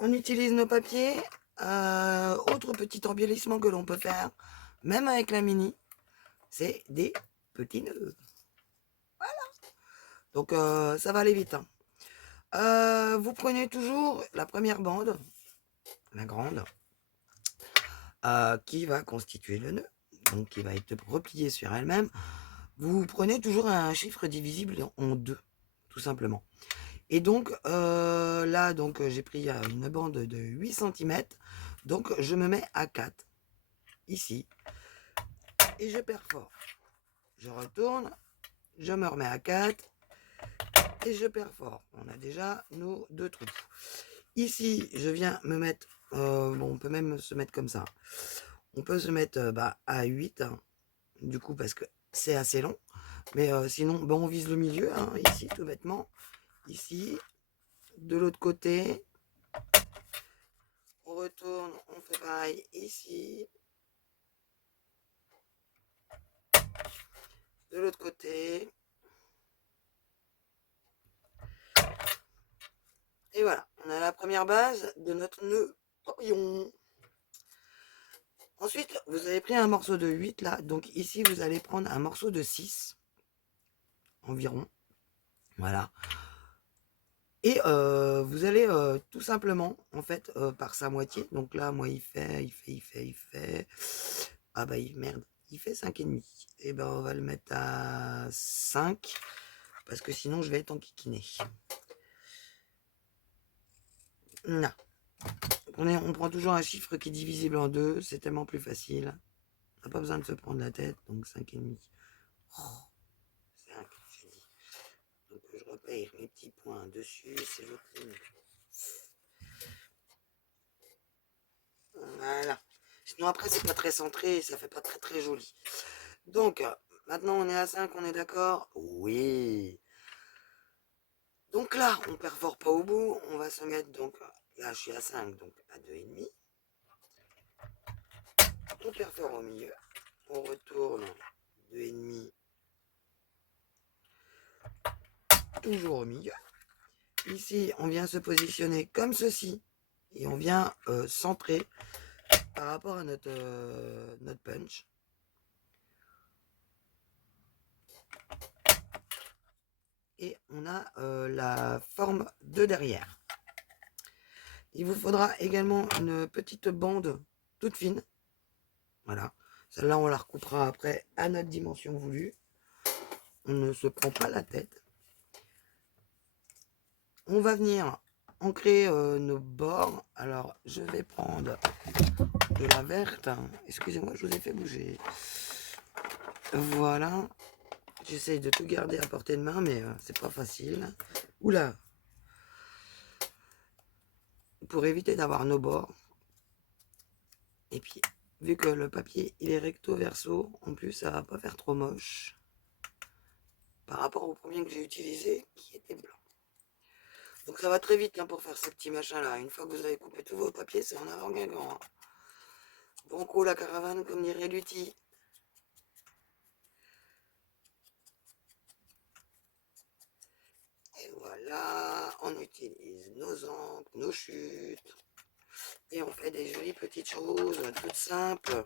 On utilise nos papiers. Autre petit embellissement que l'on peut faire, même avec la mini, c'est des petits nœuds. Donc ça va aller vite, hein. Vous prenez toujours la première bande, la grande, qui va constituer le nœud, donc qui va être repliée sur elle-même. Vous prenez toujours un chiffre divisible en 2, tout simplement. Et donc là, donc j'ai pris une bande de 8 cm, donc je me mets à 4, ici, et je perfore. Je retourne, je me remets à 4, et je perfore. On a déjà nos 2 trous. Ici, je viens me mettre, bon, on peut même se mettre comme ça. On peut se mettre à 8, hein, du coup, parce que c'est assez long. Mais sinon, on vise le milieu, hein, ici, tout bêtement. Ici, de l'autre côté, on retourne, on fait pareil ici. De l'autre côté. Et voilà, on a la première base de notre nœud papillon. Ensuite, vous avez pris un morceau de 8 là, donc ici vous allez prendre un morceau de 6 environ. Voilà. Et vous allez tout simplement, en fait, par sa moitié. Donc là, moi, il fait. Ah bah merde, il fait 5,5. Et ben on va le mettre à 5. Parce que sinon, je vais être enquiquiné. Non. On prend toujours un chiffre qui est divisible en 2. C'est tellement plus facile. On n'a pas besoin de se prendre la tête. Donc 5,5. Oh, 5, j'ai dit. Donc je repère mes petits points dessus. C'est le coup. Voilà. Sinon après c'est pas très centré et ça fait pas très très joli. Donc maintenant on est à 5, on est d'accord? Oui. Donc là on perfore pas au bout, on va se mettre donc là je suis à 5, donc à 2,5. On perfore au milieu, on retourne 2,5 toujours au milieu. Ici on vient se positionner comme ceci et on vient centrer par rapport à notre punch. Et on a la forme de derrière. Il vous faudra également une petite bande toute fine. Voilà. Celle-là, on la recoupera après à notre dimension voulue. On ne se prend pas la tête. On va venir ancrer nos bords. Alors, je vais prendre de la verte. Excusez-moi, je vous ai fait bouger. Voilà. J'essaye de tout garder à portée de main, mais c'est pas facile. Oula. Pour éviter d'avoir nos bords. Et puis, vu que le papier il est recto verso, en plus ça va pas faire trop moche par rapport au premier que j'ai utilisé qui était blanc. Donc ça va très vite hein, pour faire ces petits machins là. Une fois que vous avez coupé tous vos papiers, c'est en avant Guingamp. Hein. Bon coup la caravane comme dirait Lutti. Et voilà, on utilise nos encres, nos chutes. Et on fait des jolies petites choses toutes simples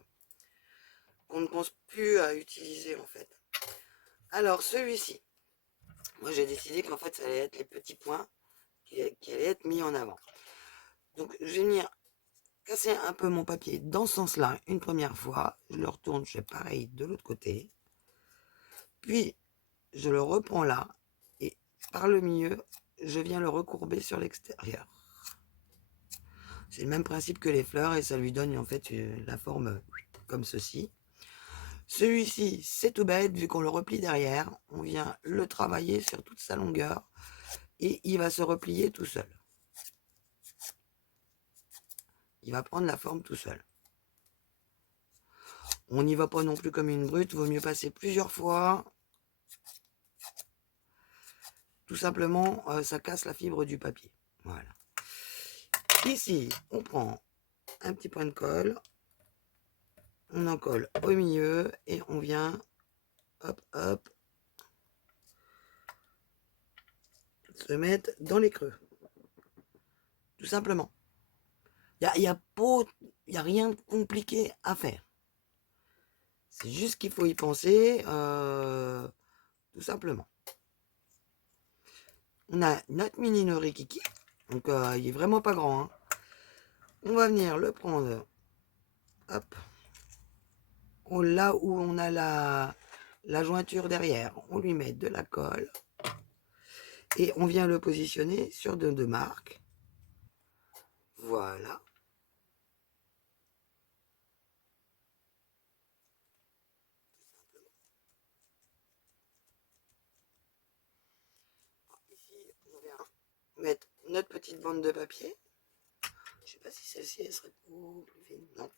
qu'on ne pense plus à utiliser en fait. Alors celui-ci, moi j'ai décidé qu'en fait ça allait être les petits points qui allait être mis en avant. Donc je vais venir casser un peu mon papier dans ce sens-là une première fois. Je le retourne, je fais pareil de l'autre côté. Puis je le reprends là et par le milieu, je viens le recourber sur l'extérieur. C'est le même principe que les fleurs et ça lui donne en fait la forme comme ceci. Celui-ci, c'est tout bête, vu qu'on le replie derrière, on vient le travailler sur toute sa longueur et il va se replier tout seul. Il va prendre la forme tout seul. On n'y va pas non plus comme une brute, vaut mieux passer plusieurs fois. Tout simplement, ça casse la fibre du papier. Voilà. Ici, on prend un petit point de colle, on en colle au milieu et on vient, hop, hop, se mettre dans les creux. Tout simplement. Il y a rien de compliqué à faire. C'est juste qu'il faut y penser, tout simplement. On a notre mini Norikiki, donc il est vraiment pas grand, hein. On va venir le prendre, hop, là où on a la jointure derrière, on lui met de la colle et on vient le positionner sur deux marques. Voilà. Ici, on vient mettre notre petite bande de papier. Je sais pas si celle-ci elle serait plus fine. Non.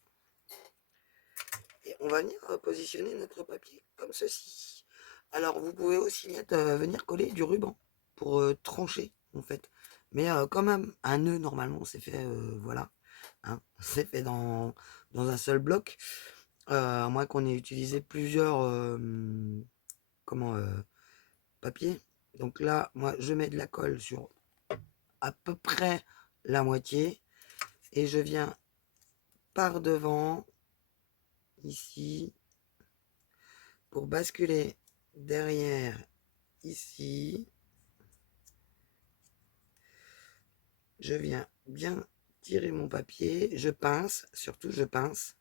Et on va venir positionner notre papier comme ceci. Alors vous pouvez aussi venir coller du ruban pour trancher en fait. Mais quand même un nœud normalement c'est fait voilà. Hein, c'est fait dans un seul bloc. À moins qu'on ait utilisé plusieurs comment papiers. Donc là moi je mets de la colle sur à peu près la moitié. Et je viens par devant ici pour basculer derrière ici. Je viens bien tirer mon papier, je pince, surtout je pince.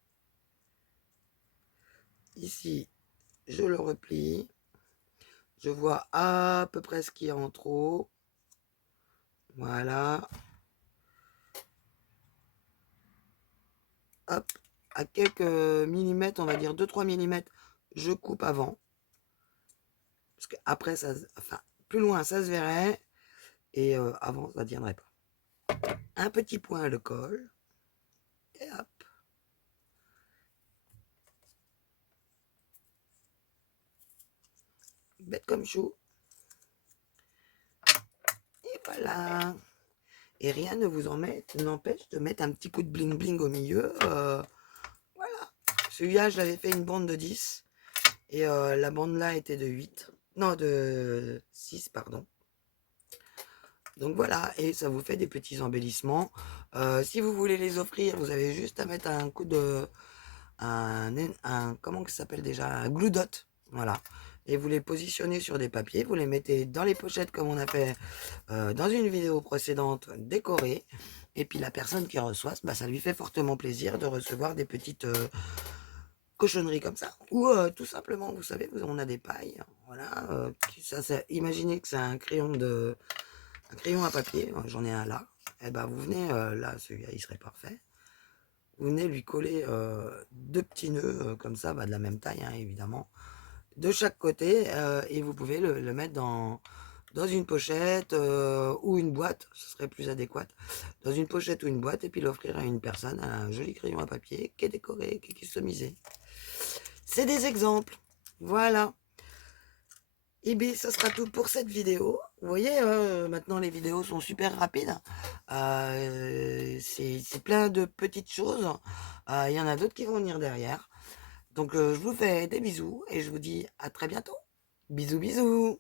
Ici, je le replie. Je vois à peu près ce qu'il y a en trop. Voilà. Hop, à quelques millimètres, on va dire 2-3 millimètres, je coupe avant. Parce qu'après, enfin, plus loin, ça se verrait. Et avant, ça ne tiendrait pas. Un petit point de colle. Et hop. Bête comme chou. Et voilà. Et rien ne vous n'empêche de mettre un petit coup de bling bling au milieu. Voilà. Celui-là, je l'avais fait une bande de 10. Et la bande là était de 8. Non, de 6, pardon. Donc voilà, et ça vous fait des petits embellissements. Si vous voulez les offrir, vous avez juste à mettre un coup de... comment ça s'appelle déjà? Un glue dot. Voilà. Et vous les positionnez sur des papiers, vous les mettez dans les pochettes comme on a fait dans une vidéo précédente décorée. Et puis la personne qui reçoit, bah, ça lui fait fortement plaisir de recevoir des petites cochonneries comme ça. Ou tout simplement, vous savez, on a des pailles. Voilà. Imaginez que c'est un crayon à papier. J'en ai un là. Et ben vous venez, là, celui-là, il serait parfait. Vous venez lui coller deux petits nœuds comme ça, bah, de la même taille, hein, évidemment, de chaque côté. Et vous pouvez le mettre dans une pochette ou une boîte, ce serait plus adéquat, dans une pochette ou une boîte, et puis l'offrir à une personne, un joli crayon à papier qui est décoré, qui est customisé. C'est des exemples. Voilà. Et bien, ça sera tout pour cette vidéo. Vous voyez, maintenant les vidéos sont super rapides. C'est plein de petites choses. Il y en a d'autres qui vont venir derrière. Donc, je vous fais des bisous et je vous dis à très bientôt. Bisous, bisous.